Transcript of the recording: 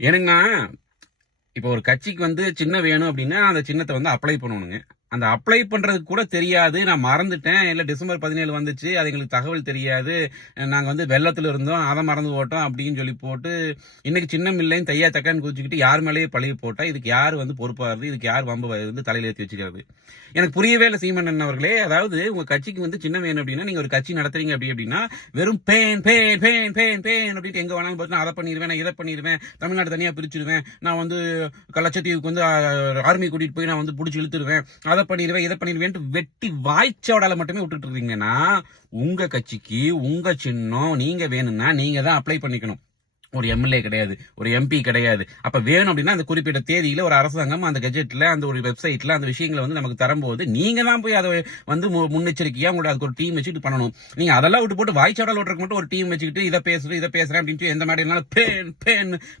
எனக்குண்ணா, இப்போ ஒரு கட்சிக்கு சின்னம் வேணும் அப்படின்னா அந்த சின்னத்தை அப்ளை பண்ணணுங்க. அந்த அப்ளை பண்றதுக்கு கூட தெரியாது. நான் மறந்துட்டேன். இல்ல டிசம்பர் 17 வந்துச்சு. அது எங்களுக்கு தகவல் தெரியாது. நாங்க வெள்ளத்துல இருந்தோம். அத மறந்து போட்டோம் அப்படின்னு சொல்லி போட்டு, இன்னைக்கு சின்னம் இல்லைன்னு தையா தக்கான்னு குதிச்சுக்கிட்டு யார் மேலேயே பழிய போட்டா, இதுக்கு யார் பொறுப்பா இருந்து, இதுக்கு யார் வம்பு தலையில ஏத்தி வச்சுக்கிறது? எனக்கு புரியவே இல்லை சீமான் அவர்களே. அதாவது உங்க கட்சிக்கு சின்னம் வேணும் அப்படின்னா, நீங்க ஒரு கட்சி நடத்துறீங்க அப்படின்னா, வெறும் ban ban ban ban ban அப்படின்ட்டு எங்க வேணாலும் போட்டு நான் அதை பண்ணிடுவேன், நான் இதை பண்ணிடுவேன், தமிழ்நாடு தனியா பிரிச்சிருவேன், நான் லட்சத்தீவுக்கு ஆர்மி கூட்டிட்டு போய் நான் புடிச்சு இழுத்துருவேன், அதை பண்ணிடுவேன், இதை பண்ணிடுவேன், வெட்டி வாய்ச்சோடால மட்டுமே விட்டுட்டு இருக்கீங்கன்னா, உங்க கட்சிக்கு உங்க சின்னம் நீங்க வேணும்னா நீங்க தான் அப்ளை பண்ணிக்கணும். ஒரு எம்எல்ஏ கிடையாது, ஒரு எம்பி கிடையாது. அப்ப வேணும் அப்படின்னா அந்த குறிப்பிட்ட தேதியில ஒரு அரசாங்கம் அந்த கெஜெட்ல அந்த ஒரு வெப்சைட்ல அந்த விஷயங்களை நமக்கு தரும்போது நீங்க தான் போய் அதை முன்னெச்சரிக்கையா உங்களோட அதுக்கு ஒரு டீம் வச்சுட்டு பண்ணணும். நீங்க அதெல்லாம் விட்டு போட்டு வாய்ச்சாடல் ஓட்டுறதுக்கு மட்டும் ஒரு டீம் வச்சுக்கிட்டு இதை பேசுறேன் அப்படின்னு எந்த மாதிரி பேன் பேன்